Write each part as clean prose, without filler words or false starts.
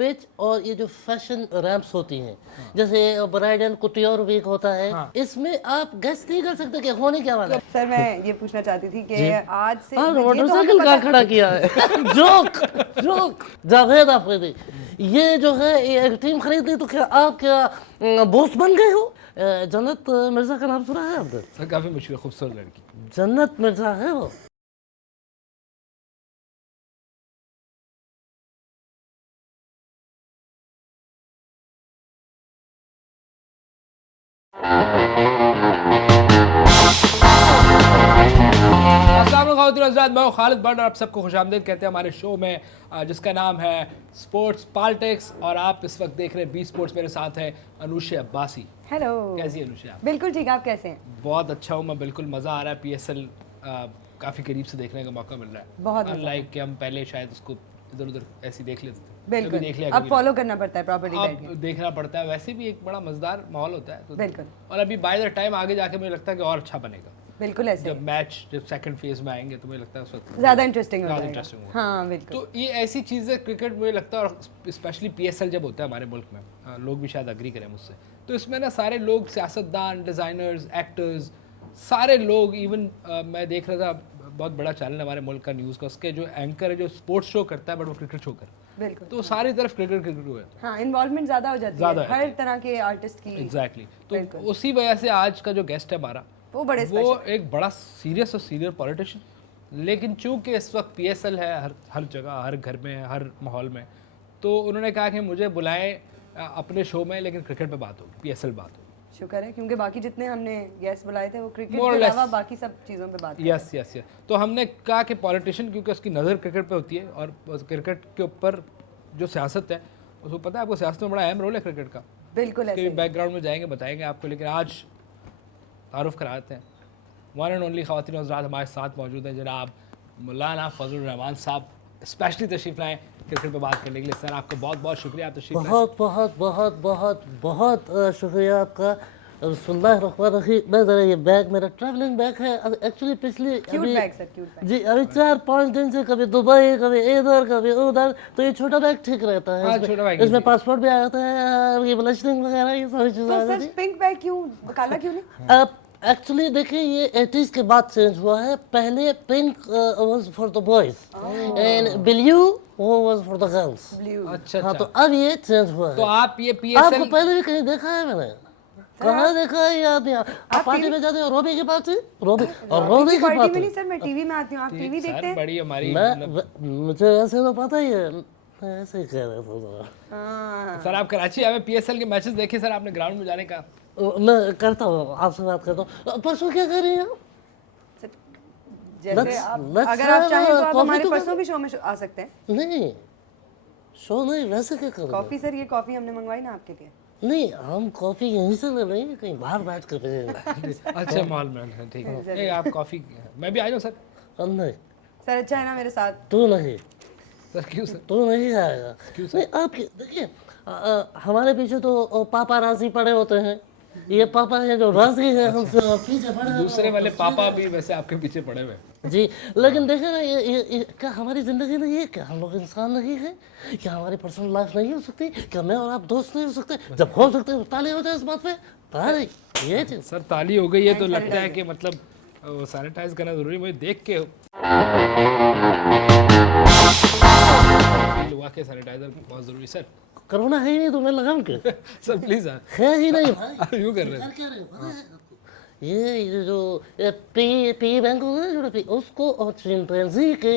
Pitch और ये जो फैशन रैंप्स होती हैं, जैसे ब्राइडल कुटियोर वीक होता है, इसमें आप गेस नहीं कर सकते कि होने क्या वाला है। सर मैं ये पूछना चाहती थी कि आज से हाँ, ये तो हमें मोटरसाइकिल पता का है। खड़ा किया है। जोक जोक जावेद आफरीदी, ये जो है ये एक टीम खरीदी तो क्या आप क्या बॉस बन गए हो? जन्नत मिर्जा का नाम सुना है आपने? सर काफी मशहूर खूबसूरत लड़की। जन्नत मिर्जा है वो। अस्सलाम वालेकुम ख़वातीन और हज़रात, मैं हूं खालिद बंड और आप सबको खुशामदीद कहते हैं हमारे शो में जिसका नाम है स्पोर्ट्स पॉलिटिक्स। और आप इस वक्त देख रहे हैं बी स्पोर्ट्स। मेरे साथ है अनुशे अब्बासी। हेलो। कैसी है अनुशे आप? बिल्कुल ठीक, आप कैसे हैं? बहुत अच्छा हूँ मैं, बिल्कुल मज़ा आ रहा है। PSL काफ़ी करीब से देखने का मौका मिल रहा है। बहुत मज़ा। लाइक कि हम पहले शायद उसको इधर उधर ऐसे देख लेते थे, बिल्कुल कभी देख लिया अब कभी फॉलो करना पड़ता है प्रॉपर्टी नहीं। बैठ अब देखना पड़ता है। वैसे भी एक बड़ा मज़ेदार माहौल होता है तो बिल्कुल। और अभी बाय द टाइम आगे जाके मुझे लगता है कि और अच्छा बनेगा। बिल्कुल ऐसे जब मैच जब सेकंड फेज में आएंगे तो मुझे लगता है उस वक्त ज्यादा इंटरेस्टिंग हो ज़्यादा जाएगा। इंटरेस्टिंग होगा। हाँ बिल्कुल। तो ये ऐसी चीज़ है क्रिकेट मुझे लगता है, और स्पेशली PSL जब होता है हमारे मुल्क में, लोग भी शायद अग्री करें मुझसे, तो इसमें ना सारे लोग सियासतदान, डिज़ाइनर्स, एक्टर्स, सारे लोग, इवन मैं देख रहा था बहुत बड़ा चैनल है हमारे मुल्क का न्यूज़ का, उसके जो एंकर है जो स्पोर्ट्स शो करता है बट वो क्रिकेट शो कर, बिल्कुल तो सारी तरफ क्रिकेट क्रिकेट हुआ है। हाँ, इन्वॉल्वमेंट ज्यादा हो जाती ज़्यादा है है। हर तरह के आर्टिस्ट की। एग्जैक्टली तो बिल्कुल। उसी वजह से आज का जो गेस्ट है हमारा वो बड़े वो स्पेशल। एक बड़ा सीरियस और सीनियर पॉलिटिशियन, लेकिन चूंकि इस वक्त PSL है हर जगह, हर घर में, हर माहौल में, तो उन्होंने कहा कि मुझे बुलाएं अपने शो में, लेकिन क्रिकेट पे बात होगी, PSL बात होगी। शुक्र है, क्योंकि बाकी जितने हमने गेस्ट बुलाए थे वो क्रिकेट More के or less. अलावा बाकी सब चीज़ों पे बात यस यस यस। तो हमने कहा कि पॉलिटिशियन, क्योंकि उसकी नज़र क्रिकेट पे होती है और क्रिकेट के ऊपर जो सियासत है, उसको पता है आपको, सियासत में बड़ा अहम रोल है क्रिकेट का। बिल्कुल उसके ऐसे भी बैकग्राउंड में जाएंगे, बताएंगे आपको, लेकिन आज तारुफ कराते हैं। वन एंड ओनली ख़वातीन और हज़रात हमारे साथ मौजूद हैं जनाब मौलाना फजलुर रहमान साहब, स्पेशली तशरीफ़ लाएँ क्रिकेट पे बात करने के लिए। सर आपका बहुत बहुत शुक्रिया, आप तशरीफ़ लाए। बहुत बहुत बहुत बहुत बहुत शुक्रिया आपका। बिस्मिल्लाहिर्रहमानिर्रहीम। मैं ज़रा ये बैग, मेरा ट्रैवलिंग बैग है एक्चुअली, पिछले cute bag sir, cute bag. जी अभी 4-5 दिन से कभी दुबई, कभी इधर, कभी उधर, तो ये छोटा बैग ठीक रहता है। हाँ, इसमें- छोटा बैग इसमें easy। पासपोर्ट भी आ जाता है, ये ब्लशरिंग वगैरह ये सारी चीज़ें आ तो जाती सर पिंक बैग क्यों, काला क्यों नहीं? हैं। अब एक्चुअली देखिए ये 80s के बाद चेंज हुआ है। पहले pink was for the boys and blue वो was for the girls. Blue. अच्छा हाँ, तो अच्छा। अब ये चेंज हुआ तो है। आप ये आपको PSL पहले भी कहीं देखा है मैंने? कहाँ देखा है याद नहीं। आप पार्टी में जाते हो, रोबी की पार्टी, रोबी और रोबी की पार्टी में पार्टी। नहीं सर, मैं टीवी में आती हूँ, आप टीवी देखते सर हैं? बड़ी हमारी मुझे ऐसे तो पता ही है, मैं ऐसे ही कह रहा था जरा। हाँ सर आप कराची आए, PSL के मैचेस देखे सर आपने ग्राउंड में जाने का? मैं करता हूँ, आपसे बात करता हूँ। परसों क्या कर रही हैं? सर, जैसे Let's- आप let's अगर आप have चाहें तो a आप coffee हमारे together. परसों भी शो में आ सकते हैं। नहीं, शो नहीं, वैसे क्या करोगे? कॉफी सर, ये कॉफी हमने मंगवाई ना आपके लिए। नहीं, हम कॉफी यहीं से ले लेंगे, कहीं बाहर बैठ कर पिएंगे। अच्छा मॉल में, ठीक है। नहीं आप कॉफ़ी, मैं भी आ जाऊँ सर? नहीं, सर अच्छा है ना मेरे साथ? तू नहीं, सर क्यों सर? तू नहीं आएगा। नहीं, आप देखिए, हमारे पीछे तो पापा राजी पड़े होते हैं। ये पापा है जो राजी है हमसे, और पीछे पड़े हैं। दूसरे वाले पापा भी वैसे आपके पीछे पड़े हुए हैं। जी, लेकिन देखे ना, ये क्या हमारी ज़िंदगी में, ये क्या हम लोग इंसान नहीं है? क्या हमारी पर्सनल लाइफ नहीं हो सकती? क्या मैं और आप दोस्त नहीं हो सकते? जब हो सकते हैं तो ताली हो जाए इस बात पे। ताली, ये चीज़। सर ताली हो गई है तो लगता है कि मतलब वो सैनिटाइज करना जरूरी, मुझे देख के फील हुआ कि सैनिटाइजर बहुत जरूरी। सर कोरोना है ही नहीं तो मैं लगाऊं क्या? सर प्लीज सर, है ही नहीं भाई। आप यूँ कर रहे हैं। कर क्या रहे हो? पता है आपको? ये जो पी बैंक होगा ना, छोटा पी, उसको और चिंपैंजी के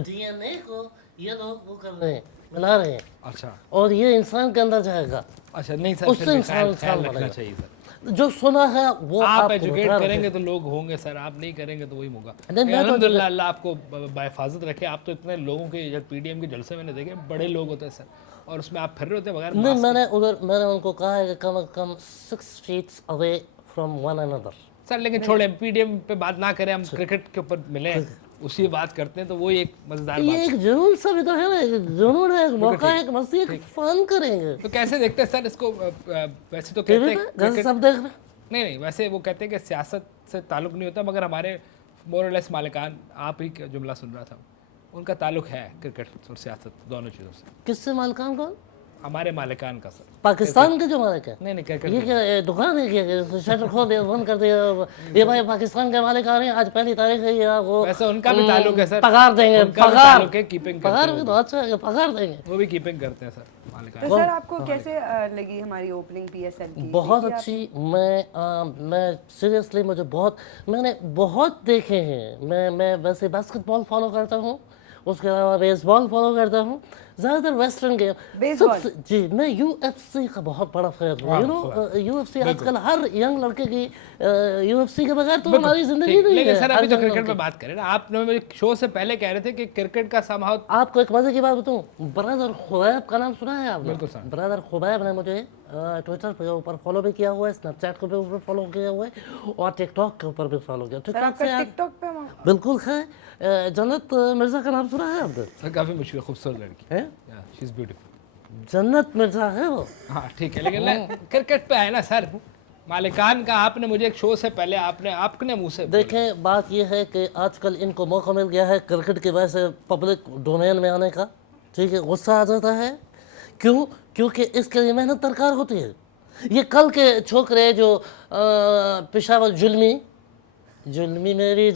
DNA को ये लोग वो कर रहे हैं, मिला रहे हैं, अच्छा और ये इंसान के अंदर जाएगा। अच्छा, नहीं सर उससे फिर भी इंसान ख्याल रखना बनेगा। चाहिए सर। जो सुना है वो आप आपको एजुकेट बता करेंगे रहे तो लोग होंगे सर, आप नहीं करेंगे तो वही होगा। नहीं, मैं तो- अल्हम्दुलिल्लाह, अल्लाह आपको बाहिफाजत रखे। आप तो इतने लोगों के जब PDM के जलसे मैंने देखे, बड़े लोग होते हैं सर, और उसमें आप फिर रहे होते हैं बगैर नहीं, मास्क मैंने उनको कहा है कि कम से कम 6 feet away from one another। Sir. लेकिन छोड़े, PDM पे बात ना करें, हम क्रिकेट के ऊपर मिले हैं, उसी बात करते हैं, तो वो एक मजेदार ये बात एक जुनून सा भी तो है ना, एक जुनून है, एक मौका है, एक मस्ती, एक फन करेंगे। तो कैसे देखते हैं सर इसको? वैसे तो टीवी कहते पे हैं जैसे cricket- सब देख रहे हैं। नहीं, वैसे वो कहते हैं कि सियासत से ताल्लुक नहीं होता, मगर हमारे मोर और लेस मालिकान, आप ही का जुमला सुन रहा था, उनका ताल्लुक है क्रिकेट और सियासत दोनों चीज़ों से। किससे मालकान कौन? हमारे मालिकान का सर। पाकिस्तान के जो मालिक है नहीं नहीं क्रिकेट ये क्या दुकान है क्या शटर खोल दिया बंद कर दिया ये भाई पाकिस्तान के मालिक आ रहे हैं आज पहली तारीख है ये वो वैसे उनका भी ताल्लुक है सर, पगार देंगे उनका भी पगार ताल्लुक है, कीपिंग पगार करते भी तो अच्छा है पगार देंगे हैं, वो भी कीपिंग करते हैं सर मालिकान। तो सर आपको कैसे लगी हमारी ओपनिंग पीएसएल की? बहुत देखी अच्छी मैं सीरियसली मुझे बहुत मैंने बहुत देखे हैं मैं वैसे बास्केटबॉल फॉलो करता हूँ उसके अलावा बेसबॉल फॉलो करता हूँ ज़्यादातर वेस्टर्न गेम बेसबॉल? जी मैं यूएफसी का बहुत बड़ा फैन हूँ यू नो यूएफसी आजकल हर यंग लड़के की यूएफसी के बगैर तो हमारी जिंदगी ठीक, नहीं लेकिन है सर हर अभी तो young क्रिकेट लड़के में बात करें ना, आप मुझे शो से पहले कह रहे थे कि क्रिकेट का समहाउ आपको एक मजे की बात बताऊं ब्रदर खुबैब का नाम सुना है आपने बिल्कुल सर। ब्रदर खुबैब ने मुझे ट्विटर पे ऊपर फॉलो भी किया हुआ है स्नैपचैट के ऊपर फॉलो किया हुआ है और टिकटॉक के ऊपर भी फॉलो किया सर टिकटॉक आपका से आप टिकटॉक पे वहाँ बिल्कुल है जन्नत मिर्जा का नाम सुना है आपने सर काफी मुश्किल खूबसूरत लड़की है या शी इज ब्यूटीफुल। जन्नत मिर्जा है वो हाँ ठीक है, लेकिन क्रिकेट पे है ना सर, मालिकान का आपने मुझे एक शो से पहले आपने मुंह से बोला। देखें बात यह है कि आजकल इनको मौका मिल गया है क्रिकेट की वजह से पब्लिक डोमेन में आने का ठीक है गुस्सा आ जाता है क्यों क्योंकि इसके लिए मेहनत दरकार होती है ये कल के छोकरे जो पेशावर जुल्मी मेरी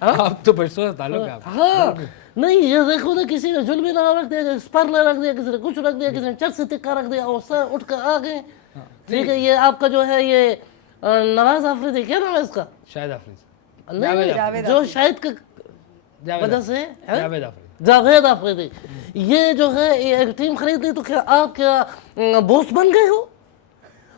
आप तो बरसों से ताल्लुक है आपका। हाँ नहीं ये देखो ना किसी ने जुल्मी नाम रख दिया स्पर्लर रख दिया किसी ने कुछ रख दिया किसी ने चट से तिक्का रख दिया और सर उठ कर आ गए ठीक है ये आपका जो है ये नवाज आफरीदी क्या नाम है इसका शायद आफरीदी, नहीं जावेद जो शायद के जावेद वजह से है? जावेद आफरीदी। जावेद आफरीदी ये जो है ये एक टीम खरीद ली तो क्या आप क्या बॉस बन गए हो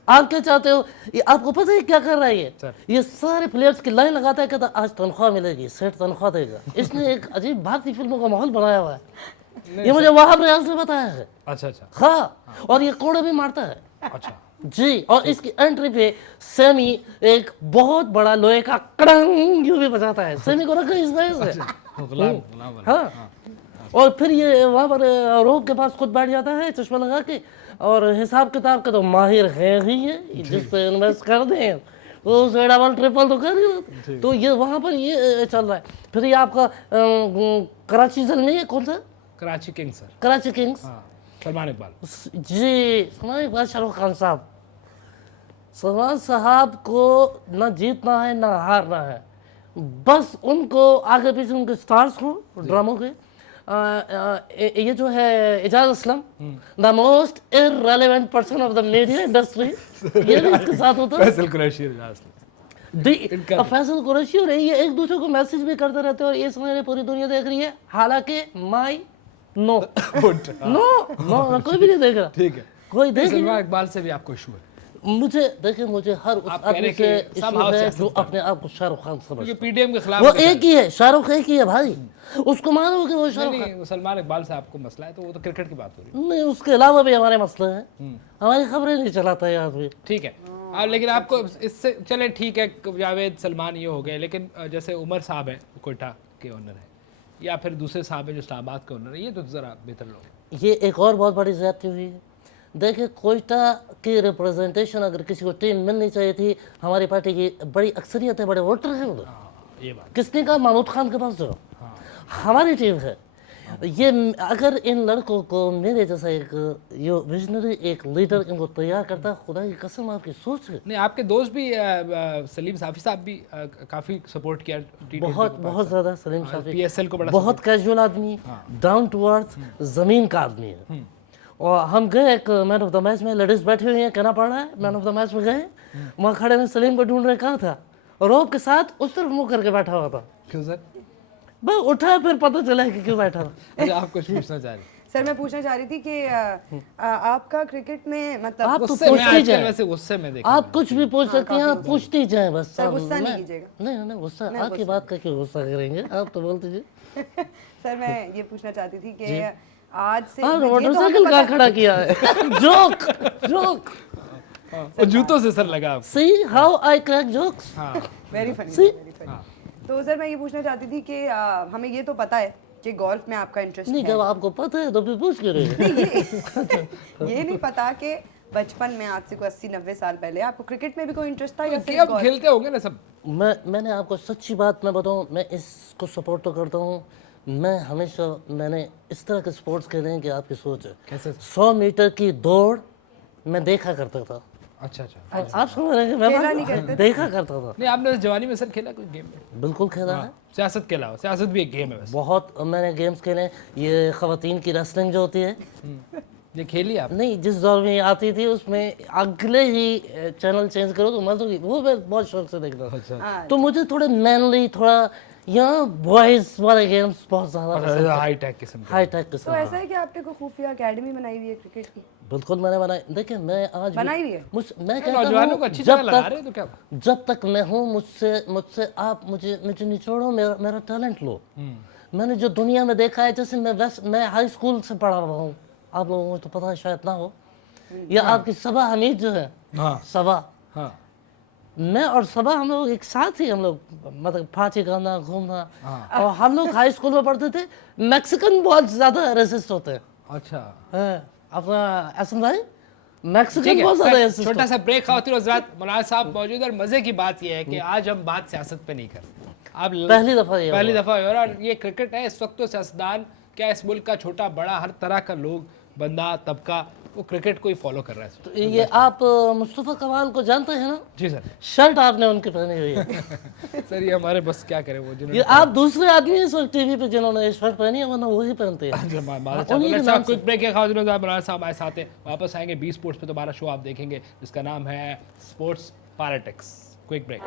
आप क्या चाहते हो ये आपको पता है क्या कर रहा है सर। ये सारे प्लेयर्स की लाइन लगाता है कहता आज तनख्वाह मिलेगी सेठ तनख्वाह देगा इसने एक अजीब भारतीय फिल्मों का माहौल बनाया हुआ है ये मुझे वहाब रियाज ने बताया है अच्छा अच्छा हाँ और ये कोड़े भी मारता है अच्छा जी और इसकी एंट्री पे सेमी एक बहुत बड़ा लोहे का कड़ंग यूं भी बजाता है सेमी को रखा इस वजह से गुलाम गुलाम वाला। हाँ और फिर ये वहाँ पर रोक के पास खुद बैठ जाता है चश्मा लगा के और हिसाब किताब का तो माहिर है ही है जिस पे इन्वेस्ट कर दें वो उसे डबल ट्रिपल तो कर ही तो ये वहाँ पर ये चल रहा है फिर ये आपका कराची जलमी है कौन सा Karachi Kings sir. Karachi Kings हाँ सलमान इकबाल। जी सलमान इकबाल शाहरुख खान साहब सलमान साहब को ना जीतना है ना हारना है बस उनको आगे पीछे उनके स्टार्स को ड्रामों के ये जो है Ejaz Aslam the most irrelevant person of the media industry ये भी इसके साथ होता है फैसल कुरैशी फैसल कुरैशी और ये एक दूसरे को मैसेज भी करते रहते हैं और ये समझ रहे पूरी दुनिया देख रही है हालांकि माई नो नो कोई भी नहीं देख रहा ठीक है, कोई देख ही नहीं सलमान इकबाल से भी आपको इशू है मुझे देखिए मुझे हर उस आप कह रहे आदमी कि से somehow इश्यू है सियासत जो कर अपने आप को शाहरुख खान समझता क्योंकि है पीडीएम के खिलाफ वो एक ही है शाहरुख एक ही है भाई उसको मानो कि वो शाहरुख नहीं वो सलमान इकबाल से आपको मसला है तो वो तो क्रिकेट की बात हो रही खान नहीं उसके अलावा भी हमारे मसले हैं हमारी खबरें नहीं चलाता है आदमी है। ठीक है आप लेकिन आपको इससे चले ठीक है जावेद सलमान ये हो गए, लेकिन जैसे उमर साहब है कोयटा के ओनर है या फिर दूसरे साहब है जो इस्लामाबाद के ओनर है, ये तो ज़रा बेहतर लोग। ये एक और बहुत बड़ी ज्यादती हुई है देखिए कोयटा की रिप्रेजेंटेशन अगर किसी को टीम मिलनी चाहिए थी हमारी पार्टी की बड़ी अक्सरियत है बड़े वोटर हैं उधर ये बात किसने कहा महमूद खान के पास जाओ हमारी टीम है ये अगर इन लड़कों को मेरे जैसा एक यो विजनरी एक लीडर इनको तैयार करता खुदा की कसम आपकी सोच है नहीं आपके दोस्त भी सलीम साफी साहब भी काफ़ी सपोर्ट किया बहुत बहुत ज़्यादा सलीम साफी पीएसएल को बड़ा बहुत कैजुअल आदमी डाउन टू अर्थ ज़मीन का आदमी है और हम गए एक मैन ऑफ द मैच में लेडीज बैठी हुई हैं कहना पड़ रहा है मैन ऑफ द मैच में गए वहाँ खड़े में सलीम को ढूंढ रहे कहाँ था और रोब के साथ उस तरफ मुँह करके बैठा हुआ था क्यों सर? बस उठा फिर पता चला कि क्यों बैठा था अच्छा आप कुछ पूछना चाह रहे सर मैं पूछना चाह रही थी कि आपका क्रिकेट में मतलब आप तो गुस्से में पूछती आजकल जाए वैसे गुस्से में देखा आप कुछ भी पूछ सकती हैं आप पूछती जाए बस सर आप- गुस्सा नहीं मैं- कीजिएगा नहीं नहीं गुस्सा आपकी बात का क्यों गुस्सा करेंगे आप तो बोल दीजिए सर मैं ये पूछना चाहती थी कि आज से आपने ये तो हमें मोटरसाइकिल पता कहाँ खड़ा किया है जोक जोक और जूतों से सर लगा आप। See how I crack jokes हाँ very funny See? Very funny तो सर मैं ये पूछना चाहती थी कि हमें ये तो पता है कि गोल्फ में आपका इंटरेस्ट नहीं है जब आपको पता है तो फिर पूछ क्यों रहे हैं? ये नहीं पता कि बचपन में आज से कोई 80-90 साल पहले आपको क्रिकेट में भी कोई इंटरेस्ट था या कि सिर्फ अब golf? खेलते होंगे ना सब। मैंने आपको सच्ची बात मैं बताऊं मैं इसको सपोर्ट तो करता हूँ मैं हमेशा मैंने इस तरह के स्पोर्ट्स खेले हैं कि आपकी सोच है। कैसे? 100 मीटर की दौड़ मैं देखा करता था। अच्छा अच्छा। आप समझ रहे हैं कि खेला नहीं करते मैं देखा करता था। नहीं आपने जवानी में सर खेला कोई गेम में? बिल्कुल खेला है, सियासत के अलावा, सियासत भी एक गेम है वैसे। बहुत मैंने गेम्स खेले हैं। ये ख़वातीन की रेसलिंग जो होती है, ये खेली आप? नहीं जिस दौर में ये आती थी उसमें अगले ही चैनल चेंज करो तो मजा होगी, वो मैं बहुत शौक से देखता था। अच्छा। तो मुझे थोड़े मैनली, थोड़ा यहाँ बॉयज वाले गेम्स बहुत ज़्यादा हाई टेक किस्म के। हाई टेक के तो साथ। ऐसा है कि आपने कोई खुफिया एकेडमी बनाई हुई है क्रिकेट की? बिल्कुल मैंने बनाई। देखिए मैं आज बनाई हुई है? मैं कहता नौजवानों को हूँ अच्छी जगह जब लगा तक रहे हो तो क्या? जब तक मैं हूँ मुझसे आप मुझे निचोड़ो, मेरा टैलेंट लो। मैंने जो दुनिया में देखा है, जैसे मैं हाई स्कूल से पढ़ा हुआ हूँ, आप लोगों को तो पता है शायद ना हो, या आपकी सबा हमीद जो है, हाँ सबा, हाँ मैं और सबा हम लोग एक साथ ही, हम लोग मतलब फांसी करना, घूमना, और हम लोग हाई स्कूल में पढ़ते थे। मैक्सिकन बहुत ज़्यादा रेसिस्ट होते हैं। अच्छा। अपना असम भाई, मैक्सिकन ठीक बहुत है ज़्यादा सर, रेसिस्ट छोटा सा ब्रेक खातिर हजरात, मौलाना साहब मौजूद। और मजे की बात यह है कि आज हम बात सियासत पे नहीं कर रहे। आप पहली दफ़ा ये पहली दफा हो रहा है, और ये क्रिकेट है। इस वक्त तो सियासतदान क्या, इस मुल्क का छोटा बड़ा हर तरह का लोग, बंदा, तबका, वो क्रिकेट को ही फॉलो कर रहा है। तो ये आप मुस्तफ़ा कमाल को जानते हैं ना? जी सर। शर्ट आपने उनकी पहनी हुई है। सर ये हमारे बस क्या करें, वो जिन्होंने ये आप दूसरे आदमी हैं इस वक्त टीवी पे जिन्होंने ये शर्ट पहनी है, वरना वही पहनते हैं। उन्हीं के नाम से। क्विक ब्रेक है खातिन मौलाना साहब हमारे साथ हैं। वापस आएंगे बी स्पोर्ट्स पे, दोबारा शो आप देखेंगे जिसका नाम है sports politics. Quick break.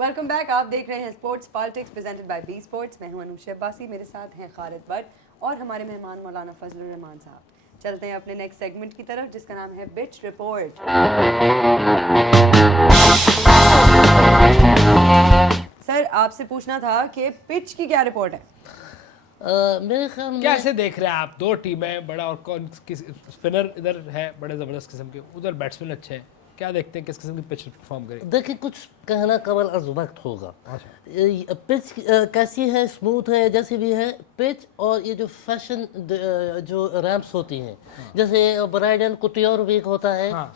Welcome back. आप देख रहे हैं sports politics presented by B sports. मैं हूं अनुषा अब्बासी, मेरे साथ हैं खालिद भट्ट और हमारे मेहमान मौलाना फजलुर रहमान साहब। चलते हैं अपने नेक्स्ट सेगमेंट की तरफ जिसका नाम है पिच रिपोर्ट। सर आपसे पूछना था कि पिच की क्या रिपोर्ट है? मेरे ख्याल में कैसे देख रहे हैं आप? दो टीमें, बड़ा और कौन किस स्पिनर इधर है बड़े ज़बरदस्त किस्म के, उधर बैट्समैन अच्छे हैं। क्या देखते हैं किस किस्म की पिच परफॉर्म करेगी? देखिए कुछ कहना कबल अज़ वक्त होगा। अच्छा। पिच कैसी है, स्मूथ है, जैसी भी है पिच, और ये जो फैशन जो रैम्प्स होती हैं, जैसे ब्राइडल कुटियोर वीक होता है, हाँ।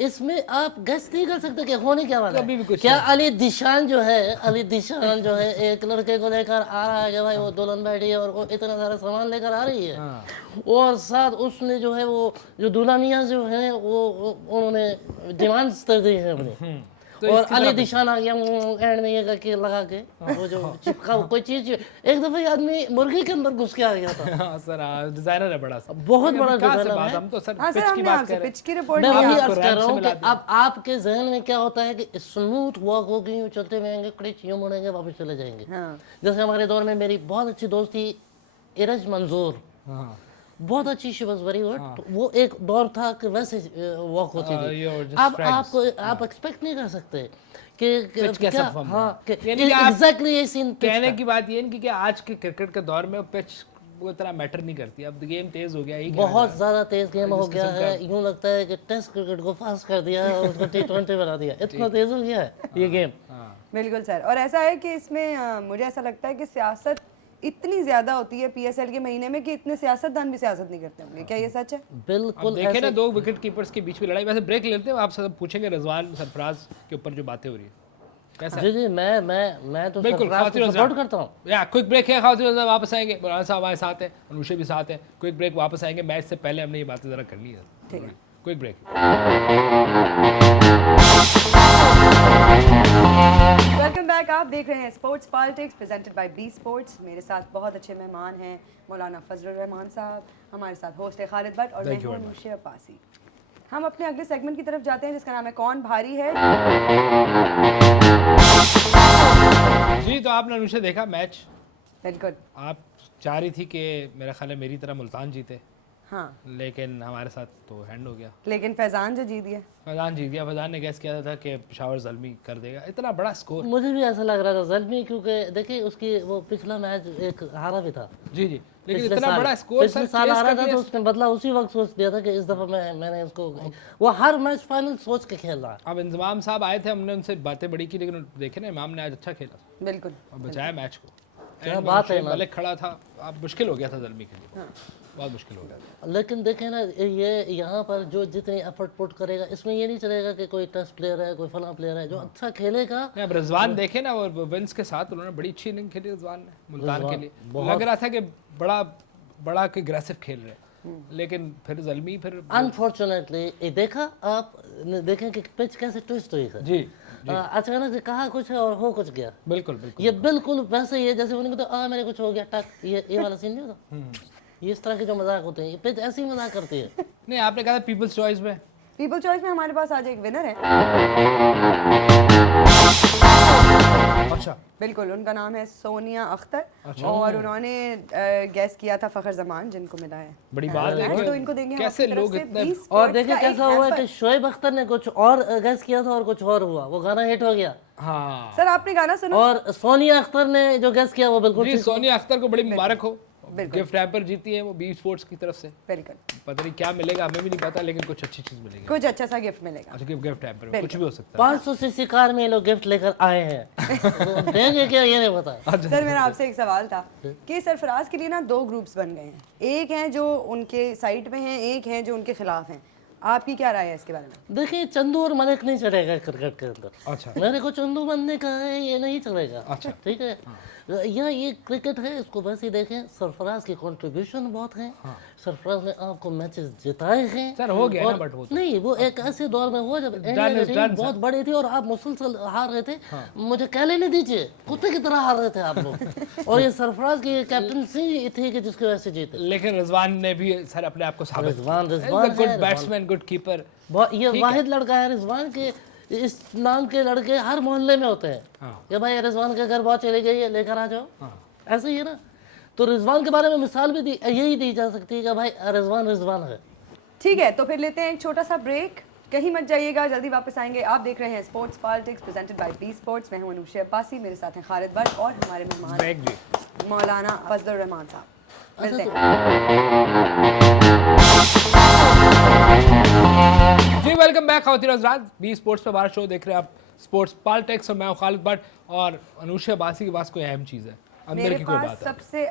इसमें आप गैस नहीं कर सकते कि होने क्या वाला कभी भी है। कुछ क्या अली दिशान जो है एक लड़के को लेकर आ रहा है कि भाई वो दुल्हन बैठी है और वो इतना सारा सामान लेकर आ रही है, और साथ उसने जो है वो जो दुल्हनिया जो है वो उन्होंने डिमांड्स कर दी है अपनी, तो और इसकी अली तरफ- दिशान आ गया एंड में ये करके लगा के वो जो चिपका कोई चीज। एक दफा ये आदमी मुर्गी के अंदर घुस के आ गया था। हाँ सर, डिजाइनर है बड़ा सा, बहुत लेकिन बड़ा अभी कहाँ से डिजाइनर बात, है। हम तो सर हाँ सर, पिच की हमने बात आपसे कर रहे पिच की रिपोर्ट मैं ली वही है। आपको अर्ज कर रैप रहा से हूँ कि मिला दिया। अब आपके जहन में क्या होता है कि स्मूथ वॉक होगी, यूँ चलते रहेंगे, क्रिच यूँ मुड़ेंगे, वापस चले जाएंगे। हाँ। जैसे हमारे दौर में मेरी बहुत अच्छी दोस्त थी इरज मंजूर, हाँ बहुत अच्छी, शी वाज वेरी गुड। तो वो एक दौर था कि वैसे वॉक होती you're थी। just अब friends. आप एक्सपेक्ट नहीं कर सकते कि Pitch कैसा क्या, perform हाँ यानी कि आप एग्जैक्टली ये सीन कहने की बात ये है कि आज के क्रिकेट के दौर में पिच वो इतना मैटर नहीं करती। अब गेम तेज हो गया ही, बहुत ज्यादा तेज गेम हो जिस गया किस्म है। यूं लगता है कि टेस्ट क्रिकेट को फास्ट कर दिया है और उसको T20 बना दिया, इतना तेज हो गया है ये गेम। बिल्कुल सर। और ऐसा है कि इसमें मुझे ऐसा लगता है कि सियासत इतनी ज्यादा होती है पीएसएल के महीने में कि इतने सियासतदान भी सियासत नहीं करते होंगे। क्या ये सच है? अब बिल्कुल देखे ना दो विकेट कीपर्स के बीच में लड़ाई। वैसे ब्रेक लेते हैं, आपसे पूछेंगे रजवान सरफराज के ऊपर जो बातें हो रही है कैसा है? जी जी, मैं तो बिल्कुल, सरफराज खातिर को हज़रात। सपोर्ट करता हूँ। या क्विक ब्रेक है खातिर हज़रात, वापस आएंगे। मौलाना साहब हमारे साथ हैं, अनुषे भी साथ हैं। क्विक ब्रेक, वापस आएंगे। मैच से पहले हमने ये बातें ज़रा करनी है। ठीक है। Quick break. Welcome back. आप देख रहे हैं sports politics presented by B sports. मेरे साथ बहुत अच्छे मेहमान हैं मौलाना फजलुर रहमान साहब, हमारे साथ होस्ट है खालिद भट्ट और मैं Thank you हूं very much. अनुषा अब्बासी। हम अपने अगले सेगमेंट की तरफ जाते हैं जिसका नाम है कौन भारी है। जी, तो आपने अनुषे देखा मैच, बिल्कुल। आप चाह रही थी कि मेरा ख्याल है मेरी तरह मुल्तान जीते, हाँ, लेकिन हमारे साथ तो हैंड हो गया। लेकिन फैजान जो जीत गया। फैजान जीत गया। फैजान ने गैस किया था कि पेशावर ज़ल्मी कर देगा, इतना बड़ा स्कोर। मुझे भी ऐसा लग रहा था ज़ल्मी, क्योंकि देखिए उसकी वो पिछला मैच एक हारा भी था। जी जी, लेकिन पिछले इतना साल- बड़ा स्कोर पिछले साल हारा था तो उसने बदला उसी वक्त सोच दिया था कि इस दफा मैंने उसको, वो हर मैच फाइनल सोच के खेल रहा है। अब इंजमाम साहब आए थे, हमने उनसे बातें बड़ी की, लेकिन देखे ना इमाम ने आज अच्छा खेला बिल्कुल। और बचाया मैच को। क्या एंड में बात है शुएब इमाम। मलिक खड़ा था, अब मुश्किल हो गया था ज़ल्मी के लिए, बहुत मुश्किल हो गया था। लेकिन देखें ना, ये यहाँ पर जो जितनी एफर्ट पुट करेगा, इसमें ये नहीं चलेगा कि कोई टेस्ट प्लेयर है, कोई फला प्लेयर है, जो अच्छा खेलेगा। नहीं, अब रिजवान देखे ना, और विंस के साथ उन्होंने बड़ी अच्छी इनिंग खेली रिजवान ने मुल्तान के लिए, लग रहा था कि बड़ा एग्रेसिव खेल रहे हैं, लेकिन फिर ज़ल्मी फिर अनफॉर्चुनेटली देखा आप, देखें कि पिच कैसे ट्विस्ट हुई है। जी अचानक से कहा कुछ है और हो कुछ गया। बिल्कुल बिल्कुल। ये बिल्कुल वैसे ही है जैसे उन्होंने कहा मेरे कुछ हो गया टक, ये वाला सीन नहीं होता। ये इस तरह के जो मजाक होते हैं, ये पिच ऐसे ही मजाक करती है। नहीं, आपने कहा था पीपल्स चॉइस में, पीपल चॉइस में हमारे पास आज एक विनर है। अच्छा बिल्कुल, उनका नाम है सोनिया अख्तर, और उन्होंने गेस किया था फखर जमान, जिनको मिला है बड़ी बात है तो इनको देंगे हम कैसे अपनी तरफ लोग से इतने 20 और sports देखिए का कैसा एक हुआ hamper। कि शोएब अख्तर ने कुछ और गेस किया था और कुछ और हुआ, वो गाना हिट हो गया। हाँ सर आपने गाना सुना? और सोनिया अख्तर ने जो गेस किया वो बिल्कुल जी, ठीक। सोनिया अख्तर को बड़ी मुबारक हो, बिल्कुल। गिफ्ट रैपर जीती है वो बी स्पोर्ट्स की तरफ से। बिल्कुल, पता नहीं क्या मिलेगा, हमें भी नहीं पता, लेकिन कुछ अच्छी चीज मिलेगी। कुछ अच्छा सा गिफ्ट मिलेगा। अच्छा, गिफ्ट रैपर में कुछ भी हो सकता 500 सीसी कार में ये लोग गिफ्ट लेकर आए हैं। तो देंगे क्या ये नहीं पता। सर मेरा आपसे एक सवाल था कि सरफराज के लिए ना 2 ग्रुप्स बन गए हैं, एक हैं जो उनके साइड में हैं, एक हैं जो उनके खिलाफ हैं। आपकी क्या राय है इसके बारे में? देखिए, चंदू और मलिक नहीं चलेगा क्रिकेट के अंदर। अच्छा मेरे को चंदू बनने का है, ये नहीं चलेगा। अच्छा। ठीक है, यह ये क्रिकेट है, इसको वैसे ही देखें। सरफराज की कंट्रीब्यूशन बहुत है। सरफराज ने आपको मैचेस जिताए हैं। सर हो गया ना, और बट वो नहीं, वो एक ऐसे दौर में हुआ जब इंडिया की टीम बहुत बड़ी थी और आप मुसलसल हार रहे थे। मुझे कह लेने दीजिए, कुत्ते की तरह हार रहे थे आप लोग। और ये सरफराज की कैप्टनसी थी कि जिसकी वजह से जीते। लेकिन रिजवान ने भी सर अपने आप को साबित रिजवान गुड है, बैट्समैन, गुड कीपर। ये वाहिद लड़का है रिजवान के, इस नाम के लड़के हर मोहल्ले में होते हैं कि भाई रिजवान के घर बहुत चली गई है, लेकर आ जाओ। ऐसे ही है ना। तो रिजवान के बारे में मिसाल भी यही दी जा सकती है कि भाई रिजवान रिजवान है। ठीक है, तो फिर लेते हैं एक छोटा सा ब्रेक, कहीं मत जाइएगा, जल्दी वापस आएंगे। आप देख रहे हैं sports politics presented by B sports. मैं हूं अनुषा अब्बासी, मेरे साथ हैं खालिद भट्ट और हमारे मेहमान मौलाना फजलुर रहमान साहब। मिलते हैं। जी वेलकम बैक खातिन हज़रात, बी स्पोर्ट्स पे हमारा शो देख रहे हैं आप, स्पोर्ट्स पॉलिटिक्स, और मैं हूं खालिद भट्ट। और अनुषा अब्बासी के पास कोई अहम चीज़ है, अंदर मेरे की कोई पास बात है। सबसे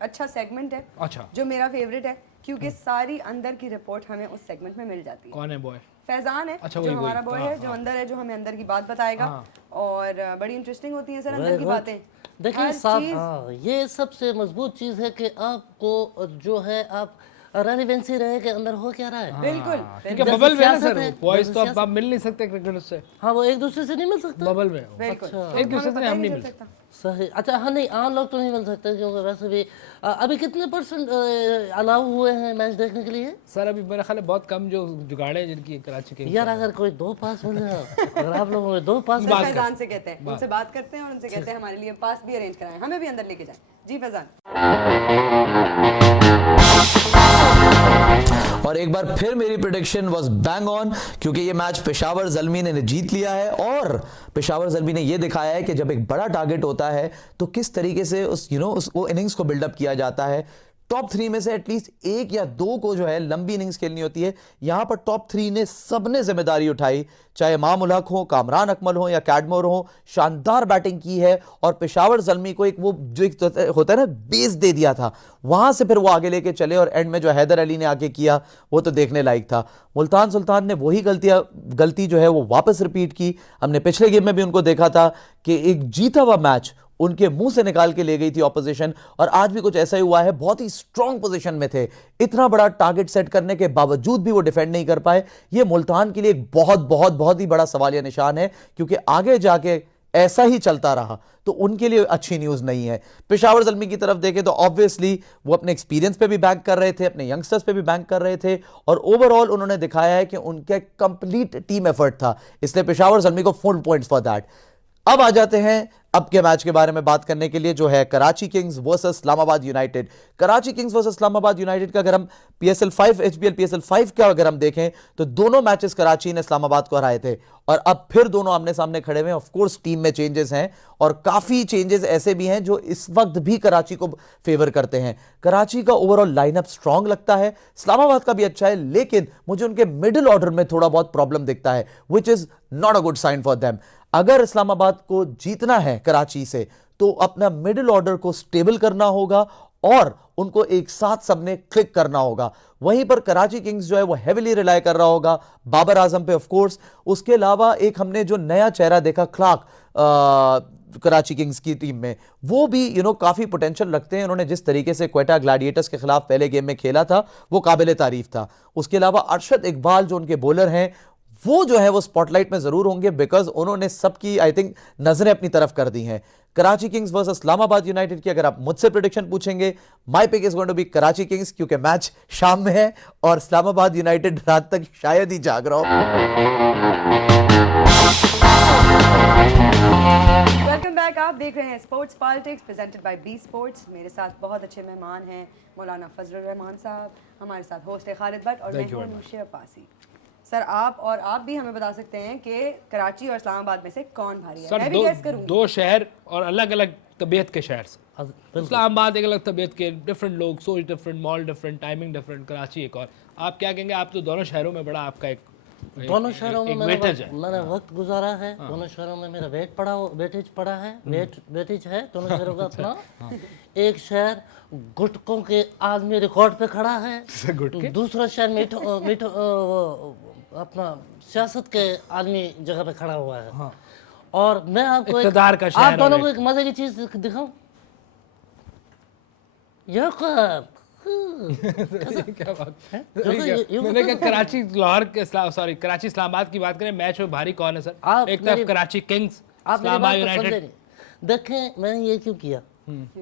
अच्छा सेगमेंट है, अच्छा, जो मेरा फेवरेट है, क्योंकि सारी अंदर की रिपोर्ट हमें उस सेगमेंट में मिल जाती है। कौन है बॉय? फैजान है, अच्छा, जो वही, हमारा वही। बॉय है, जो अंदर है, जो हमें अंदर की बात बताएगा। और बड़ी इंटरेस्टिंग होती है सर अंदर की बातें। देखिए हर साहब, चीज़- ये सबसे मजबूत चीज़ है कि आपको जो है आप रेलिवेंसी रहे कि अंदर हो क्या रहा है। बिल्कुल क्योंकि जैसे बबल में ना सियासत सर, है, बॉयज जैसे तो अब सियासत- आप मिल नहीं सकते क्रिकेट से, हाँ, वो एक दूसरे से नहीं मिल सकता। बबल में हो। बिल्कुल एक दूसरे से हम नहीं मिल सकते। सही। अच्छा, हाँ, नहीं, आम लोग तो नहीं मिल सकते, क्योंकि वैसे भी अभी कितने % अलाउ हुए हैं मैच देखने के लिए? सर अभी मेरा ख्याल है बहुत कम जो जुगाड़े हैं जिनकी कराची के। यार, अगर कोई 2 पास मिल जाए, अगर आप लोगों में 2 पास सर फैजान से कहते हैं, उनसे बात करते हैं और उनसे कहते हैं हमारे लिए पास भी अरेंज कराएं, हमें भी अंदर लेके जाएं। जी फैजान। और एक बार फिर मेरी प्रेडिक्शन वाज बैंग ऑन, क्योंकि ये मैच पेशावर ज़ल्मी ने जीत लिया है। और पेशावर ज़ल्मी ने ये दिखाया है कि जब एक बड़ा टारगेट होता है तो किस तरीके से उस वो इनिंग्स को बिल्डअप किया जाता है। टॉप 3 में से एटलीस्ट 1 या 2 को जो है लंबी इनिंग्स खेलनी होती है। यहां पर टॉप 3 ने सबने जिम्मेदारी उठाई, चाहे इमामुल हक हो, कामरान अकमल हो या कैडमोर हो। शानदार बैटिंग की है और पेशावर ज़ल्मी को एक वो जो एक होता है ना, बेस दे दिया था। वहां से फिर वो आगे लेके चले और एंड में जो हैदर अली ने आके किया वो तो देखने लायक था। मुल्तान सुल्तान ने वही गलती जो है वो वापस रिपीट की। हमने पिछले गेम में भी उनको देखा था कि एक जीता हुआ मैच उनके मुंह से निकाल के ले गई थी ऑपोजिशन, और आज भी कुछ ऐसा ही हुआ है। बहुत ही स्ट्रांग पोजीशन में थे, इतना बड़ा टारगेट सेट करने के बावजूद भी वो डिफेंड नहीं कर पाए। ये मुल्तान के लिए एक बहुत ही बड़ा सवालिया निशान है, क्योंकि आगे जाके ऐसा ही चलता रहा तो उनके लिए अच्छी न्यूज नहीं है। पेशावर ज़ल्मी की तरफ देखें तो ऑब्वियसली वो अपने एक्सपीरियंस पे भी बैंक कर रहे थे, अपने यंगस्टर्स पे भी बैंक कर रहे थे, और ओवरऑल उन्होंने दिखाया है कि उनका कंप्लीट टीम एफर्ट था, इसलिए पेशावर ज़ल्मी को फुल पॉइंट्स फॉर दैट। अब आ जाते हैं अब के मैच के बारे में बात करने के लिए, जो है Karachi Kings versus Islamabad United. Karachi Kings versus Islamabad United का अगर हम PSL 5 HBL PSL 5 का अगर हम देखें तो दोनों मैचेस कराची ने इस्लामाबाद को हराए थे, और अब फिर दोनों आमने सामने खड़े हुए हैं। ऑफ कोर्स टीम में चेंजेस हैं, और काफी चेंजेस ऐसे भी हैं जो इस वक्त भी कराची को फेवर करते हैं। कराची का ओवरऑल लाइनअप स्ट्रांग लगता है, इस्लामाबाद का भी अच्छा है, लेकिन मुझे उनके मिडिल ऑर्डर में थोड़ा बहुत प्रॉब्लम दिखता है, which is not a good sign for them. अगर इस्लामाबाद को जीतना है कराची से तो अपना मिडिल ऑर्डर को स्टेबल करना होगा, और उनको एक साथ सबने क्लिक करना होगा। वहीं पर कराची किंग्स जो है वो हेविली रिलाई कर रहा होगा बाबर आजम पे ऑफ कोर्स। उसके अलावा एक हमने जो नया चेहरा देखा क्लार्क कराची किंग्स की टीम में, वो भी काफी पोटेंशियल रखते हैं। उन्होंने जिस तरीके से क्वेटा ग्लैडिएटर्स के खिलाफ पहले गेम में खेला था वो काबिल तारीफ था। उसके अलावा अरशद इकबाल जो उनके बॉलर हैं वो जो है वो स्पॉटलाइट में जरूर होंगे बिकॉज उन्होंने सबकी आई थिंक नजरें अपनी तरफ कर दी हैं। Karachi Kings versus Islamabad United की अगर आप मुझसे प्रेडिक्शन पूछेंगे, my pick is going to be Karachi Kings, क्योंकि मैच शाम में है और इस्लामाबाद यूनाइटेड रात तक शायद ही जाग रहा हो। वेलकम बैक, आप देख रहे हैं sports politics presented by B sports. मेरे साथ बहुत अच्छे मेहमान हैं, मौलाना फजलुर रहमान साहब, हमारे साथ होस्ट है खालिद भट्ट और मैं हूं अनुशा अब्बासी। सर आप भी हमें बता सकते हैं कि कराची और इस्लामाबाद में से कौन भारी है? सर मैं भी गेस करूंगी। दो शहर और अलग अलग तबीयत के शहर से। बिल्कुल। इस्लामाबाद एक अलग तबीयत के, डिफरेंट लोग, सोच different, mall different, timing different. Karachi एक और। आप क्या कहेंगे? आप तो दोनों शहरों में बड़ा आपका दोनों शहरों में वेटेज है। मैंने वक्त गुजारा है। दोनों शहरों में मेरा वेटेज पड़ा है, वेटेज है दोनों शहरों का अपना। एक शहर गुटकों के आदमी रिकॉर्ड पे खड़ा है, दूसरा शहर मीठो अपना सियासत के आदमी जगह पे खड़ा हुआ है। और मैं आपको इक़्तिदार का शहर आप दोनों को एक मजे की चीज दिखाऊं। क्या बात है? मैंने कहा कराची लाहौर के सॉरी कराची इस्लामाबाद की बात करें, मैच में भारी कौन है सर? एक तरफ कराची किंग्स, आप मेरी इस्लामाबाद बात को समझे यूनाइटेड। नहीं। देखें मैंने ये क्यों किया,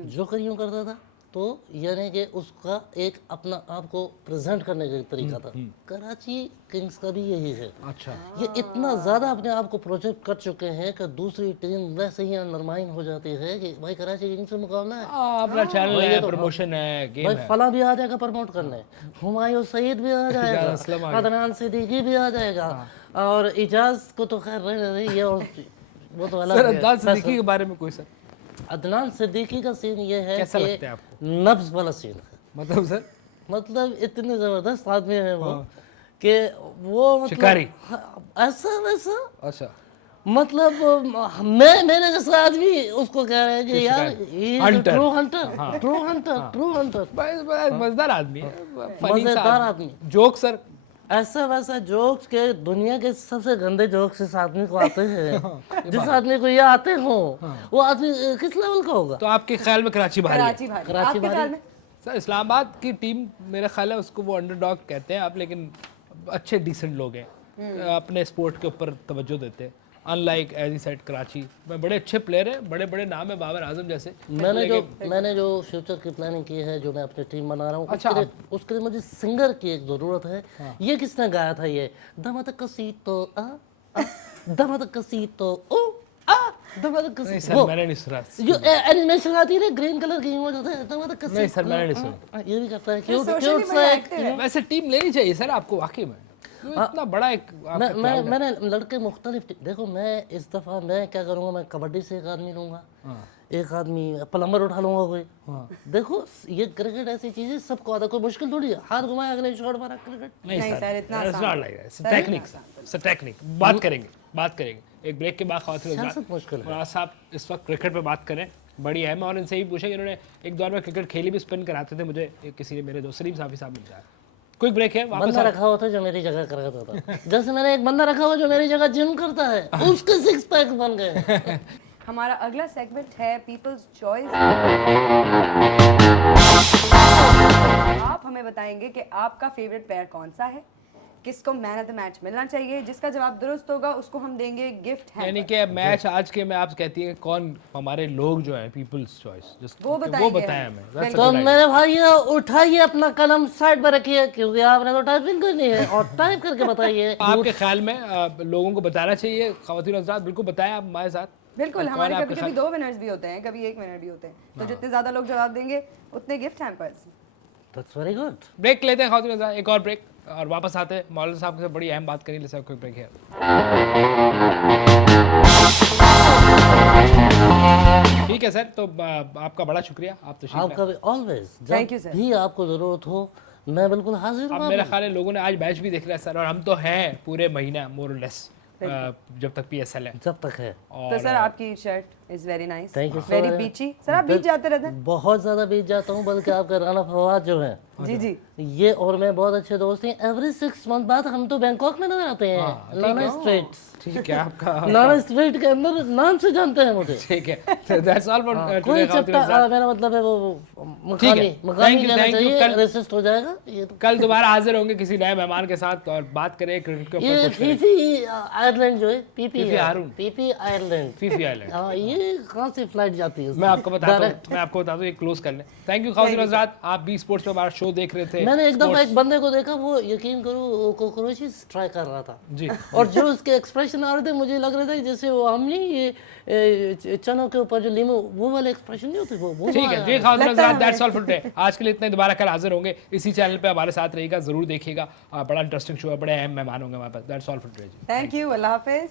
जोकर यूं करता था तो यानी कि उसका एक अपना आप को प्रेजेंट करने का तरीका था। कराची किंग्स का भी यही है। अच्छा, ये इतना ज़्यादा अपने आप को प्रोजेक्ट कर चुके हैं कि दूसरी टीम वैसे ही अंडरमाइन हो जाती है कि भाई कराची किंग्स से मुकाबला है, अपना चैनल है, प्रमोशन है, गेम भाई है। फला भी आ जाएगा प्रमोट करने, हुमायूं सईद भी आ जाएगा, अदनान सिद्दीकी भी आ जाएगा, और इजाज को तो खैर रहने दे, ये और वो तो अलग सर है। अदनान सिद्दीकी के बारे में कोई सर अदनान सिद्दीकी का सीन ये है कैसा कि लगता है आपको? नब्ज वाला सीन है। मतलब सर मतलब इतने जबरदस्त आदमी है वो कि वो मतलब शिकारी। ऐसा वैसा अच्छा, मतलब मेरे जैसा आदमी उसको कह रहे हैं कि यार ट्रू हंटर मजेदार आदमी है, funny सा मजेदार आदमी। जोक सर ऐसा वैसा जोक्स के दुनिया के सबसे गंदे जोक्स इस आदमी को आते हैं। जिस आदमी को ये आते हो वो आदमी किस लेवल का होगा? तो आपके ख्याल में कराची भारी है? कराची भारी। कराची आपके ख्याल भारी। में? सर इस्लामाबाद की टीम मेरा ख्याल है उसको वो अंडरडॉग कहते हैं आप, लेकिन अच्छे डिसेंट लोग हैं, अपने स्पोर्ट के ऊपर तवज्जो देते हैं। अनलाइक एज ई सेड कराची में बड़े अच्छे प्लेयर हैं, बड़े बड़े नाम है बाबर आजम जैसे। मैंने जो फ्यूचर की प्लानिंग की है, जो मैं अपनी टीम बना रहा हूँ, उसके लिए मुझे सिंगर की एक ज़रूरत है। ये किसने गाया था? ये दमत कसी तो दमत कसी तो दमत कसी। नहीं सर मैंने नहीं सुना। जो एनिमेशन आती है ग्रीन कलर की वो जो है दमत कसी। नहीं सर मैंने नहीं सुना। ये भी करता है socially क्यूट सा एक। वैसे टीम लेनी चाहिए सर आपको वाकई में, इतना बड़ा एक मैंने लड़के मुख्तलिफ देखो, मैं इस दफ़ा मैं क्या करूँगा, मैं कबड्डी से एक आदमी लूँगा, एक आदमी प्लम्बर उठा लूँगा कोई। देखो ये क्रिकेट ऐसी चीज़ है सबको आता, कोई मुश्किल थोड़ी है, हाथ घुमाया अगले शॉट मारा क्रिकेट। नहीं सर, इतना आसान। टेक्निक बात करेंगे एक ब्रेक के बाद। सियासत मुश्किल है। फराज साहब इस वक्त क्रिकेट पे बात करें बड़ी अहम है, और इनसे ही पूछेंगे, इन्होंने एक दौर में क्रिकेट खेली भी, स्पिन कराते थे मुझे किसी ने, मेरे दोस्त सलीम साफी साहब मिल जाए। क्विक ब्रेक है, वापस बंदा रखा हुआ था जो मेरी जगह करता था। जैसे मैंने एक बंदा रखा हुआ जो मेरी जगह जिम करता है, उसके सिक्स पैक बन गए। हमारा अगला सेगमेंट है पीपल्स चॉइस। आप हमें बताएंगे कि आपका फेवरेट प्लेयर कौन सा है, किसको मैन ऑफ द मैच मिलना चाहिए, जिसका जवाब दुरुस्त होगा उसको हम देंगे गिफ्ट है। यानी कि मैच आज के में आप कहती हैं कौन हमारे लोग जो हैं पीपल्स चॉइस वो बताएं हमें। That's a तो good idea. मेरे भाई उठाइए अपना कलम साइड पर रखिए, क्योंकि आपने तो टाइपिंग करनी है, और टाइप करके बताइए। आपके ख्याल में लोगों को बताना चाहिए, ख़वातीन और हज़रात बिल्कुल बताएं आप हमारे साथ। बिल्कुल, हमारे कभी कभी 2 विनर्स भी होते हैं, कभी 1 विनर भी होते हैं, तो जितने ज्यादा लोग जवाब देंगे उतने gift hampers. That's very good. Break लेते हैं ख़वातीन और हज़रात, एक और ब्रेक, और वापस आते हैं मौलाना साहब के साथ बड़ी अहम बात करेंगे। लेट्स क्विक ब्रेक है। ठीक है सर, तो आपका बड़ा शुक्रिया, आप तो आपका भी ऑलवेज, Thank you, जब sir. भी आपको जरूरत हो मैं बिल्कुल हाजिर अब हूँ। मेरा ख्याल है लोगों ने आज मैच भी देख लिया सर, और हम तो हैं पूरे महीना मोर लेस जब तक PSL है। जब तक है। तो सर आपकी shirt is very nice, Thank you so very much. बीची। सर आप बीच जाते रहते हैं? बहुत ज़्यादा बीच जाता हूँ, बल्कि आपका राना फवाद जो है जी जी। ये और मैं बहुत अच्छे दोस्त हैं। एवरी 6 मंथ बाद हम तो बैंकॉक में नजर आते हैं, लाना स्ट्रीट। ठीक है आपका लाना स्ट्रीट के अंदर नाम से जानते हैं मुझे। ठीक है दैट्स ऑल फॉर कोई चपटा, मेरा मतलब है वो मकानी Thank you, कहना thank you. चाहिए, कल- रेसिस्ट हो जाएगा ये तो। कल दोबारा हाजिर होंगे किसी नए मेहमान के साथ और बात करें क्रिकेट के ऊपर ये कुछ करें। फीफी आयरलैंड जो है, पीपी फीफी हारून। पीपी आयरलैंड। फीफी आइलैंड। हाँ, ये कहाँ से फ्लाइट जाती है? मैं आपको बताता Direct। हूँ, ये क्लोज कर लें। थैंक यू खातिन हज़रात, आप बी स्पोर्ट्स पे हमारा शो देख रहे थे। मैंने एक दफा Sports- एक बंदे को देखा, वो यकीन करो वो कॉकरोचेस ट्राई कर रहा था जी और जो उसके एक्सप्रेशन आ रहे थे मुझे लग रहा था जैसे वो हम नहीं ये चनों के ऊपर जो लीमू वो वाले एक्सप्रेशन नहीं होते वो ठीक है जी खातिन हज़रात, दैट्स ऑल फॉर टुडे। आज के लिए इतने, दोबारा कल हाजिर होंगे इसी चैनल पे, हमारे साथ रहिएगा, जरूर देखिएगा। बड़ा इंटरेस्टिंग शो है, बड़े अहम मेहमान होंगे हमारे पास। दैट्स ऑल फॉर टुडे जी। थैंक यू, अल्लाह हाफिज।